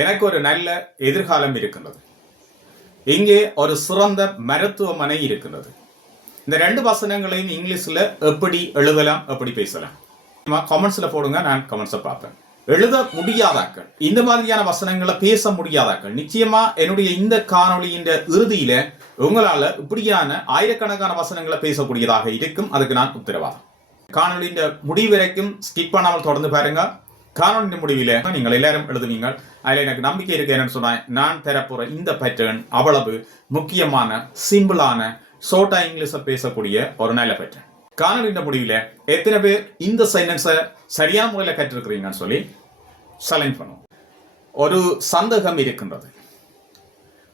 எனக்கு ஒரு நல்ல எதிர்காலம் இருக்கின்றது. இங்கே ஒரு சிறந்த மருத்துவமனை இருக்கின்றது. இந்த ரெண்டு வசனங்களையும் இங்கிலீஷ்ல எப்படி எழுதலாம், எப்படி பேசலாம், கமெண்ட்ஸ்ல போடுங்க. நான் கமெண்ட்ஸை பார்ப்பேன். எழுத முடியாதாக்கள், இந்த மாதிரியான வசனங்களை பேச முடியாதாக்கள், நிச்சயமா என்னுடைய இந்த காணொளியின் இறுதியில உங்களால இப்படியான ஆயிரக்கணக்கான வசனங்களை பேசக்கூடியதாக இருக்கும். அதுக்கு நான் உத்தரவாதம். காணொலியின் முடிவு வரைக்கும் ஸ்கிப் பண்ணாமல் தொடர்ந்து பாருங்க. காணொலியின் முடிவில நீங்கள் எல்லாரும் எழுதுவீங்க. அதில் எனக்கு நம்பிக்கை இருக்கு. என்னன்னு சொன்னா, நான் தரப்போற இந்த பேட்டர்ன் அவ்வளவு முக்கியமான, சிம்பிளான, ஷார்ட்டா இங்கிலீஷ பேசக்கூடிய ஒரு நல்ல பேட்டர்ன். காணொலியின் முடிவில எத்தனை பேர் இந்த சென்டென்ஸை சரியான முறையில் கற்றிருக்கிறீங்கன்னு சொல்லி சலஞ்ச் பண்ணுவோம். ஒரு சந்தேகம் இருக்கின்றது,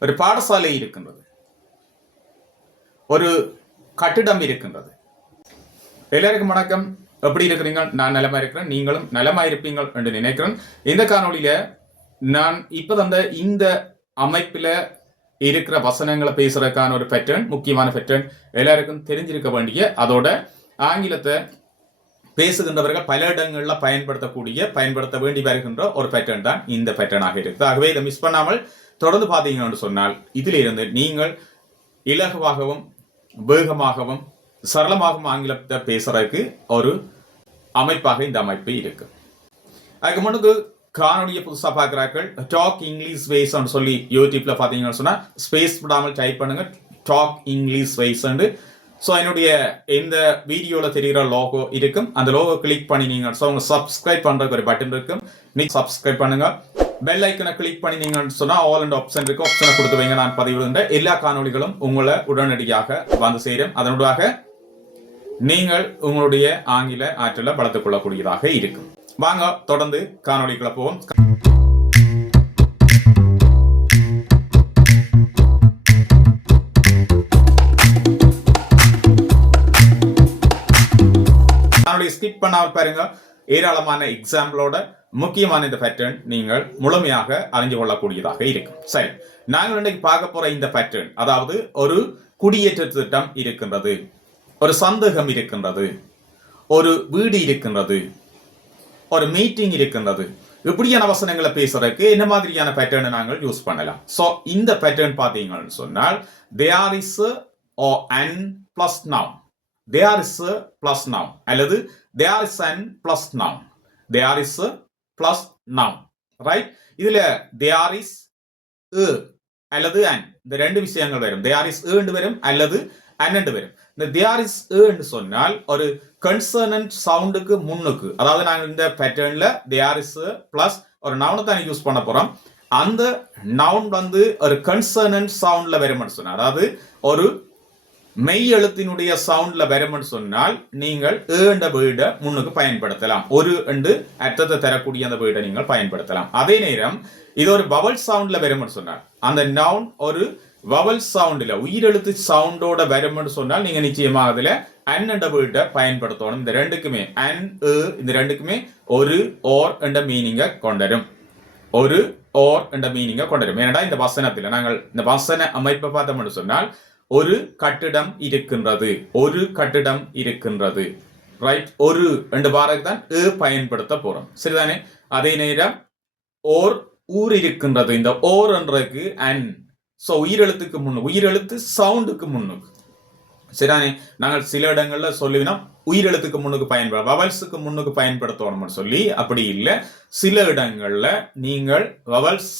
ஒரு பாடசாலை இருக்கின்றது, ஒரு கட்டிடம் இருக்கின்றது. எல்லாருக்கும் வணக்கம். எப்படி இருக்கிறீங்க? நான் நலமா இருக்கிறேன், நீங்களும் நலமா இருப்பீங்க என்று நினைக்கிறேன். இந்த காணொலியில நான் இப்ப தந்த இந்த அமைப்பில் இருக்கிற வசனங்களை பேசுறதுக்கான ஒரு பேட்டர்ன், முக்கியமான பேட்டர்ன், எல்லாருக்கும் தெரிஞ்சிருக்க வேண்டிய, அதோட ஆங்கிலத்தை பேசுகின்றவர்கள் பல இடங்கள்ல பயன்படுத்த வேண்டி வருகின்ற ஒரு பேட்டர்ன் தான் இந்த பேட்டர்னாக இருக்குது. ஆகவே இதை மிஸ் பண்ணாமல் தொடர்ந்து பார்த்தீங்கன்னு சொன்னால் இதிலிருந்து நீங்கள் இலகுவாகவும் வேகமாகவும் சரளமாகவும் ஆங்கிலத்தை பேசுறதுக்கு ஒரு அமைப்பாக இந்த அமைப்பு இருக்கு. அதுக்கு முன்னுக்கு காணொலியை புதுசாக பார்க்குறார்கள். டாக் இங்கிலீஷ் வேஸ் சொல்லி யூடியூப்ல பார்த்தீங்கன்னு சொன்னா ஸ்பேஸ் விடாமல் டைப் பண்ணுங்க, டாக் இங்கிலீஷ் வேஸ். ஸோ என்னுடைய இந்த வீடியோவில் தெரிகிற லோகோ இருக்கும். அந்த லோகோ கிளிக் பண்ணினீங்க ஸோ உங்க சப்ஸ்கிரைப் பண்றதுக்கு ஒரு பட்டன் இருக்கும். நீங்க சப்ஸ்கிரைப் பண்ணுங்க. பெல் ஐக்கனை கிளிக் பண்ணினீங்கன்னு சொன்னா ஆல் அண்ட் ஆப்ஷன் இருக்கு. ஆப்ஷனை கொடுத்து வைங்க. நான் பதிவிடுகின்ற எல்லா காணொலிகளும் உங்களை உடனடியாக வந்து சேரும். அதனூடாக நீங்கள் உங்களுடைய ஆங்கில ஆற்றலை வளர்த்துக் கொள்ளக்கூடியதாக இருக்கும். வாங்க தொடர்ந்து காணொலிக்குள்ள போவோம். காணொலி ஸ்கிப் பண்ணாமல் பாருங்க. ஏராளமான எக்ஸாம்பிளோட முக்கியமான இந்த பேட்டர்ன் நீங்கள் முழுமையாக அறிஞ்சு கொள்ளக்கூடியதாக இருக்கும். சரி, நாங்கள் இன்னைக்கு பார்க்க போற இந்த பேட்டர்ன், அதாவது ஒரு குடியேற்ற திட்டம் இருக்கின்றது, ஒரு சந்தேகம் இருக்கின்றது, ஒரு வீடு இருக்கின்றது, ஒரு மீட்டிங் இருக்கின்றது. இப்படியான வசனங்களை பேசுறதுக்கு என்ன மாதிரியான பேட்டர்னை நாங்கள் யூஸ் பண்ணலாம். சோ இந்த பேட்டர்ன் பார்த்தீங்கன்னு சொன்னால் there is or an plus noun, there is plus noun அல்லது there is an plus noun, there is plus noun, right? இதுல there is அல்லது an, இந்த ரெண்டு விஷயங்கள் வரும். there is வரும் அல்லது an வரும். இந்த there is சொன்னால் ஒரு கன்சர்னன்ட் சவுண்டுக்கு முன்னுக்கு, அதாவது நாங்கள் இந்த பேட்டர்ன்ல there is பிளஸ் ஒரு நவுனை தான் யூஸ் பண்ண போறோம். அந்த நவுன் ஒரு கன்சர்னன்ட் சவுண்ட்ல வரும்னு சொன்னால், அதாவது ஒரு மெய் எழுத்தினுடைய சவுண்ட்ல வரும்னு சொன்னால் நீங்கள் என்ற வீட முன்னுக்கு பயன்படுத்தலாம். ஒரு என்று அர்த்தத்தை தரக்கூடிய அந்த வீடை நீங்கள் பயன்படுத்தலாம். அதே நேரம் இது ஒரு வவல் சவுண்ட்ல வரும்னு சொன்னால், அந்த நவுன் ஒரு வவல் சவுண்ட்ல உயிரெழுத்து சவுண்டோட வரும்னு சொன்னால் நீங்க நிச்சயமாக அதுல அன் என்ற வீட்டை பயன்படுத்தணும். இந்த ரெண்டுக்குமே அன் இந்த ரெண்டுக்குமே ஒரு ஓர் என்ற மீனிங்கை கொண்டரும். ஒரு ஓர் என்ற மீனிங்கை கொண்டரும். ஏன்னா இந்த வசனத்தில் நாங்கள் இந்த வசன அமைப்பை பார்த்தோம்னு சொன்னால் ஒரு கட்டிடம் இருக்கின்றது, ஒரு கட்டிடம் இருக்கின்றது, ரைட்? ஒரு ரெண்டு வாரக்கு தான் பயன்படுத்த போறோம், சரிதானே? அதே நேரம் ஓர் ஊர் இருக்கின்றது, இந்த ஓர் என்றதுக்கு அன். ஸோ உயிரெழுத்துக்கு முன்னு, உயிரெழுத்து சவுண்டுக்கு முன்னுக்கு, சரிதானே? நாங்கள் சில இடங்கள்ல சொல்லுவினோம் உயிரெழுத்துக்கு முன்னுக்கு வவல்ஸுக்கு முன்னுக்கு பயன்படுத்தணும்னு சொல்லி. அப்படி இல்லை, சில இடங்கள்ல நீங்கள் வவல்ஸ்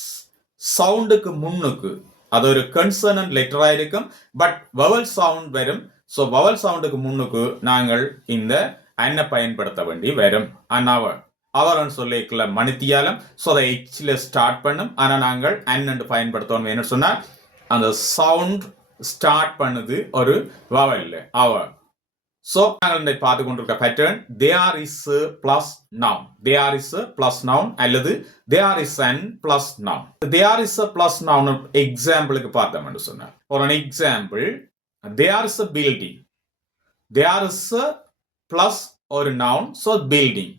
சவுண்டுக்கு முன்னுக்கு, அது ஒரு கன்சர்னன்ட் லெட்டரா இருக்கும், பட் வவல் சவுண்ட் வரும். ஸோ வவல் சவுண்டுக்கு முன்னுக்கு நாங்கள் இந்த அன்னை பயன்படுத்த வேண்டி வரும். அன்னவர் அவர்னு சொல்லிக்கல மணித்தியாலம். ஸோ அதை எச்ல ஸ்டார்ட் பண்ணும். ஆனால் நாங்கள் அன் பயன்படுத்தணும். என்ன சொன்னா அந்த சவுண்ட் ஸ்டார்ட் பண்ணுது ஒரு வவல், அவர். ஸோ நாங்கள் பார்த்து கொண்டிருக்க pattern there is plus noun, there is plus noun அல்லது there is an plus noun. there is plus noun எக்ஸாம்பிளுக்கு பார்த்தோம்னு சொன்னார். For an example, there is a building, there is plus ஒரு noun, so building.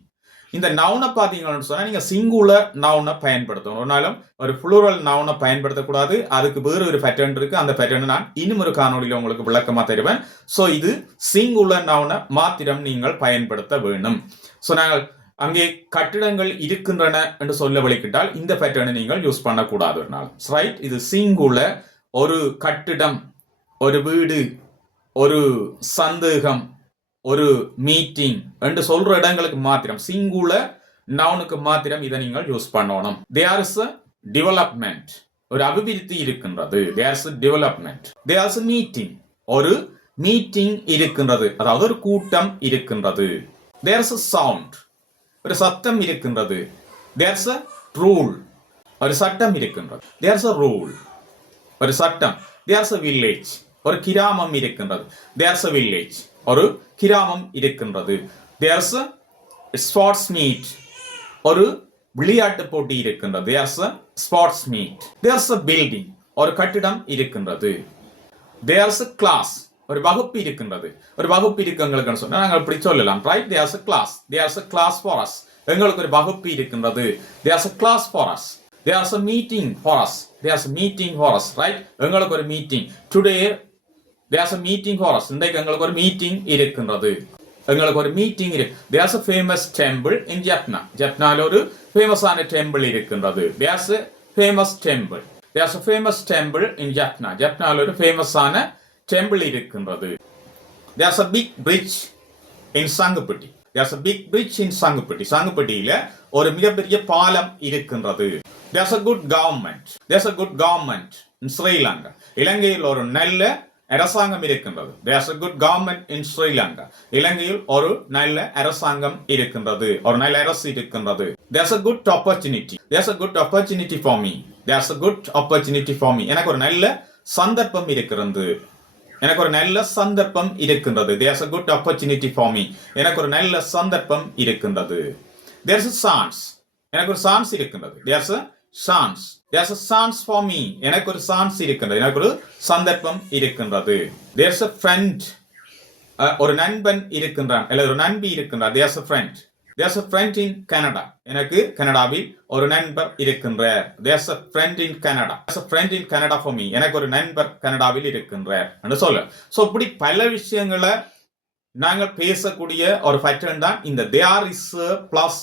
இந்த நவுனை பார்த்தீங்கன்னு சொன்னா நீங்க singular நவுனை பயன்படுத்தணும். ஒரு நாளும் ஒரு புளூரல் நவுனை பயன்படுத்தக்கூடாது. அதுக்கு வேறு ஒரு பேட்டர்ன் இருக்கு. அந்த பேட்டர்னை நான் இன்னும் ஒரு காணொலியில் உங்களுக்கு விளக்கமா தருவேன். ஸோ இது சிங்குலர் நவுனை மாத்திரம் நீங்கள் பயன்படுத்த வேண்டும். ஸோ நாங்கள் அங்கே கட்டிடங்கள் இருக்கின்றன என்று சொல்ல வழிக்கிட்டால் இந்த பேட்டர்னை நீங்கள் யூஸ் பண்ணக்கூடாது. ரைட், இது சிங்குல ஒரு கட்டிடம், ஒரு வீடு, ஒரு சந்தேகம், ஒரு மீட்டிங் என்று சொல்ற இடங்களுக்கு மாத்திரம், சிங்குல நவுனுக்கு மாத்திரம் இதை நீங்கள் யூஸ் பண்ணணும். தேர் இஸ் a டெவலப்மெண்ட், ஒரு அபிவிருத்தி இருக்கின்றது. There is a development. There is a meeting, ஒரு மீட்டிங் இருக்கின்றது, அதாவது ஒரு கூட்டம் இருக்கின்றது. தேர் இஸ் a சவுண்ட், ஒரு சத்தம் இருக்கின்றது. தேர் இஸ் a ரூல், ஒரு சட்டம் இருக்கின்றது. தேர் இஸ் a ரூல், ஒரு சட்டம். தேர் இஸ் a வில்லேஜ், ஒரு கிராமம் இருக்கின்றது. தேர் இஸ் a வில்லேஜ், ஒரு கிராமம் இருக்கின்றது. There is a sports meet, ஒரு விளையாட்டு போட்டி இருக்கின்றது. There is a sports meet. There is a building, ஒரு கட்டிடம் இருக்கின்றது. தேர் இஸ் a கிளாஸ், ஒரு வகுப்பு இருக்கின்றது. ஒரு வகுப்பு இருக்கு எங்களுக்கு சொன்னா நாங்கள் இப்படி சொல்லலாம். Right, there is a class. There is a class for us, எங்களுக்கு ஒரு வகுப்பு இருக்கின்றது. There is a class for us. There is a meeting for us. There is a meeting for us. Right, எங்களுக்கு ஒரு meeting. Today there is a meeting for us. இன்றைக்கு எங்களுக்கு ஒரு meeting இருக்கின்றது. எங்களுக்கு ஒரு மீட்டிங் இருக்கு. There is a famous temple in Jaffna. ஜப்னால ஒரு ஃபேமஸான டெம்பிள் இருக்கின்றது. There is a famous temple. There is a famous temple in Jaffna. ஜப்னால ஒரு ஃபேமஸான டெம்பிள் இருக்கின்றது. There's a big bridge in Sangupati. There's a big bridge in Sangupati. Sangupatiயில ஒரு மிகப்பெரிய பாலம் இருக்கின்றது. There's a good government. There's a good government in Sri Lanka. இலங்கையில் ஒரு நல்ல அரசாங்கம் இருக்கின்றது. There's a good government in Sri Lanka. இலங்கையில் ஒரு நல்ல அரசாங்கம் இருக்கின்றது, ஒரு நல்ல அரசு இருக்கின்றது. There's a good opportunity. There's a good opportunity for me. There's a good opportunity for me. எனக்கு ஒரு நல்ல சந்தர்ப்பம் இருக்கிறது. எனக்கு ஒரு நல்ல சந்தர்ப்பம் இருக்கின்றது. There's a good opportunity for me. எனக்கு ஒரு நல்ல சந்தர்ப்பம் இருக்கின்றது. There's a chance. எனக்கு ஒரு chance இருக்கின்றது. There's a chance. There's a chance for me. எனக்கு ஒரு chance இருக்கின்றது. எனக்கு ஒரு சந்தர்ப்பம் இருக்கின்றது. There's a friend. ஒரு நண்பன் இருக்கின்றான், அல்லது ஒரு நண்பி இருக்கின்றார். There's a friend. There's a friend in Canada. எனக்கு கனடாவில் ஒரு நண்பர் இருக்கின்றார். There's a friend in Canada. There's a friend in Canada for me. எனக்கு ஒரு நண்பர் கனடாவில் இருக்கின்றார் என்று சொல்ல. சோ இப்படி பல விஷயங்களை நாங்கள் பேசக்கூடிய ஒரு பேட்டர்ன் தான் இந்த there is a plus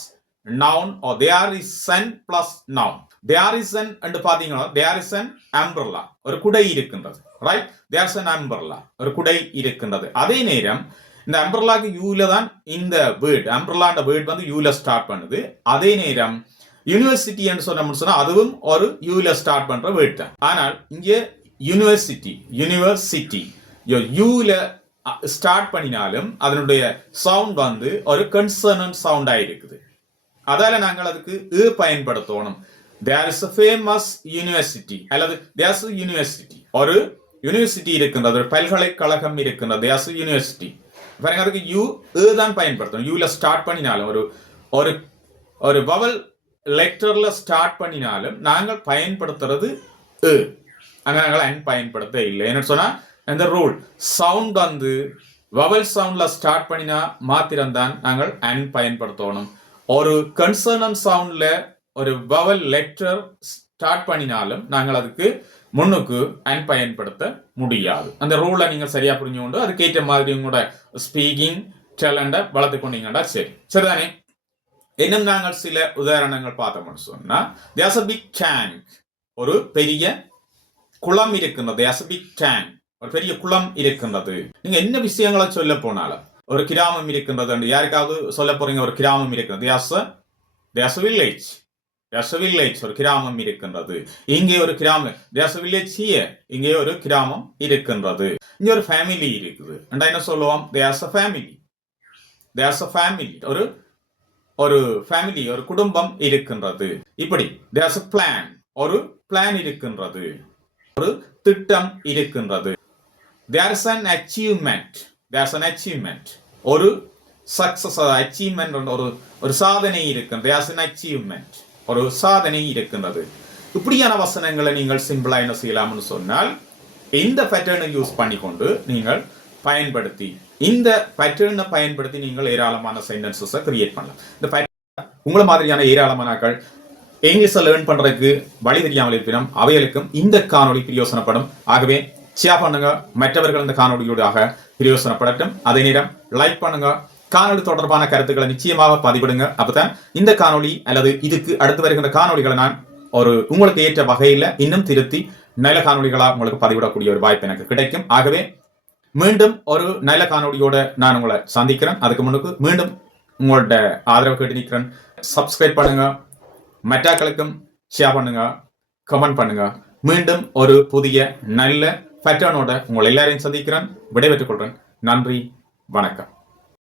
noun or there is an plus noun. There is an என்று பாத்தீங்கன்னா there is an umbrella, ஒரு குடை இருக்கின்றது. ரைட், there's an umbrella, ஒரு குடை இருக்கின்றது. அதே நேரம் இந்த அம்பர்லாக்கு யூல தான் இந்த வேர்ட், அம்பர்லான்ற வேர்ட் வந்து யூல ஸ்டார்ட் பண்ணுது. அதே நேரம் யூனிவர்சிட்டி என்று சொன்னா அதுவும் ஒரு யூல ஸ்டார்ட் பண்ற வேர்ட் தான். ஆனால் இங்க யூனிவர்சிட்டி யூல ஸ்டார்ட் பண்ணினாலும் அதனுடைய சவுண்ட் வந்து ஒரு கன்சர்னன்ட் சவுண்டா இருக்குது. அதால நாங்கள் அதுக்கு பயன்படுத்தணும். There is a famous university, அல்லது தேர் இஸ் a யூனிவர்சிட்டி, ஒரு யூனிவர்சிட்டி இருக்கின்றது, ஒரு பல்கலைக்கழகம் இருக்கின்றது. There is a university. பாருங்க, அதுக்கு யூ தான் பயன்படுத்தணும். யூல ஸ்டார்ட் பண்ணினாலும் ஒரு ஒரு வவல் லெட்டர்ல ஸ்டார்ட் பண்ணினாலும் நாங்கள் பயன்படுத்துறது அங்க நாங்கள் அன் பயன்படுத்த இல்லை. என்ன சொன்னா இந்த ரூல் சவுண்ட் வந்து வவல் சவுண்ட்ல ஸ்டார்ட் பண்ணினா மாத்திரம் தான் நாங்கள் அன் பயன்படுத்தணும். ஒரு கன்சர்னன்ட் சவுண்ட்ல ஒரு வவல் லெட்டர் ஸ்டார்ட் பண்ணினாலும் நாங்கள் அதுக்கு முன்னுக்கு அன் பயன்படுத்த முடியாது. அந்த ரூலை நீங்க சரியா புரிஞ்சுக்கொண்டு அதுக்கேற்ற மாதிரி உங்களோட ஸ்பீக்கிங் டேலண்ட வளர்த்து கொண்டீங்கன்னா சரிதானே. இன்னும் நாங்கள் சில உதாரணங்கள் பார்த்தோம்னு சொன்னா there's a big tank, ஒரு பெரிய குளம் இருக்கின்றது. there's a big tank, ஒரு பெரிய குளம் இருக்கின்றது. நீங்க என்ன விஷயங்களை சொல்ல போனாலும் ஒரு கிராமம் இருக்கின்றது, யாருக்காவது சொல்ல போறீங்க ஒரு கிராமம் இருக்கிறது. there's a village. There's a village, ஒரு கிராமம் இருக்கின்றது. இங்கே ஒரு கிராமம், there's a village here, இங்கே ஒரு கிராமம் இருக்கின்றது. இங்கே ஒரு ஃபேமிலி இருக்குது. என்ன சொல்லுவோம்? there's a family. there's a family, ஒரு ஃபேமிலி, ஒரு குடும்பம் இருக்கின்றது. இப்படி there's a plan, ஒரு பிளான் இருக்கின்றது, ஒரு திட்டம் இருக்கின்றது. there's an achievement. there's an achievement, ஒரு சக்சஸ், அச்சீவ்மெண்ட், ஒரு சாதனை இருக்கின்றது. there's an achievement, ஒரு சாதனை இருக்கின்றது. இப்படியான வசனங்களை நீங்கள் சிம்பிளா என்ன செய்யலாம்னு சொன்னால் இந்த பேட்டர்னை யூஸ் பண்ணிக்கொண்டு நீங்கள் பயன்படுத்தி இந்த பேட்டர்னை பயன்படுத்தி நீங்கள் ஏராளமான சென்டென்சஸை கிரியேட் பண்ணலாம். இந்த பேட்டர்ன் உங்களை மாதிரியான ஏராளமான ஆட்கள் இங்கிலீஷை லேர்ன் பண்றதுக்கு வழி தெரியாமல் இருக்கிறோம். அவைகளுக்கும் இந்த காணொலி பிரயோசனப்படும். ஆகவே ஷேர் பண்ணுங்க, மற்றவர்கள் இந்த காணொலியோடாக பிரயோசனப்படட்டும். அதே நேரம் லைக் பண்ணுங்க, காணொலி தொடர்பான கருத்துக்களை நிச்சயமாக பதிவிடுங்க. அப்பதான் இந்த காணொலி அல்லது இதுக்கு அடுத்து வருகின்ற காணொலிகளை நான் உங்களுக்கு ஏற்ற வகையில இன்னும் திருத்தி நல்ல காணொலிகளா உங்களுக்கு பதிவிடக்கூடிய ஒரு வாய்ப்பு எனக்கு கிடைக்கும். ஆகவே மீண்டும் ஒரு நல்ல காணொலியோட நான் உங்களை சந்திக்கிறேன். அதுக்கு முன்னுக்கு மீண்டும் உங்களோட ஆதரவு கேட்டு நிற்கிறேன். சப்ஸ்கிரைப் பண்ணுங்க, மற்றாக்களுக்கும் ஷேர் பண்ணுங்க, கமெண்ட் பண்ணுங்க. மீண்டும் ஒரு புதிய நல்ல பேட்டர்னோட உங்களை எல்லாரையும் சந்திக்கிறேன். விடைபெற்றுக் கொள்றேன். நன்றி, வணக்கம்.